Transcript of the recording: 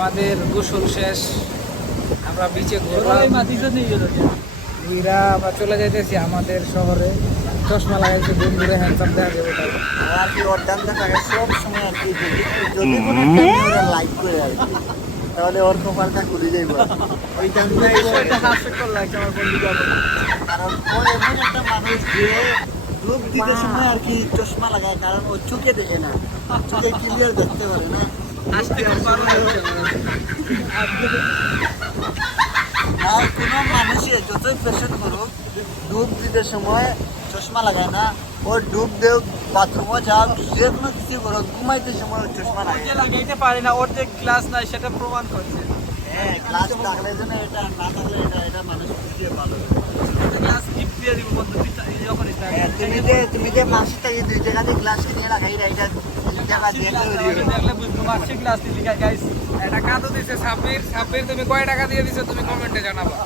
আমাদের গোসল শেষ, আমরা বিচে ঘুরলাম, আমরা চলে যাইতেছি আমাদের শহরে। চশমা লাগাইছে বন্ধুরে, হ্যান্ডসাম দেখা যাবে তাই। আর কি ওর দামটা থাকে সব সময় আর কি যদি কোনো ক্যামেরা লাইক করে আর কি, তাহলে ওর কপালটা খুলে যাইব। ওই দামটা কারণ ও এমন একটা মানুষ যে লোক দিতে সময় আর কি চশমা লাগায়, কারণ ও চোখে দেখে না, চোখে ক্লিয়ার দেখতে পারে না। আর কোনো মানুষে যতই ফ্যাশন করুক ডুব দিতে সময় চশমা লাগায় না। ও ডুব দেও, বাথরুমও যাক, যে কোনো কিছু করুক, ঘুমাইতে সময় চশমা লাগাইতে পারে না, ওর যে গ্লাস নাই সেটা প্রমাণ করছে। হ্যাঁ, গ্লাস থাকলে যেন এটা না থাকলে এটা মানুষ বুঝিয়ে ভালো। গ্লাস গিফট দিয়ে দিব বন্ধু, যখন হ্যাঁ, তুমি যে মাসে থেকে 2 টাকা দিয়ে গ্লাস কিনে লাগাই এটা 2 টাকা দিয়ে দেখলে বুঝবো মাসিক গ্লাস দিলি গাইস। এটা কাঁদো দিছে সাব্বির। সাব্বির তুমি কয় টাকা দিয়ে দিছো তুমি কমেন্টে জানাবা।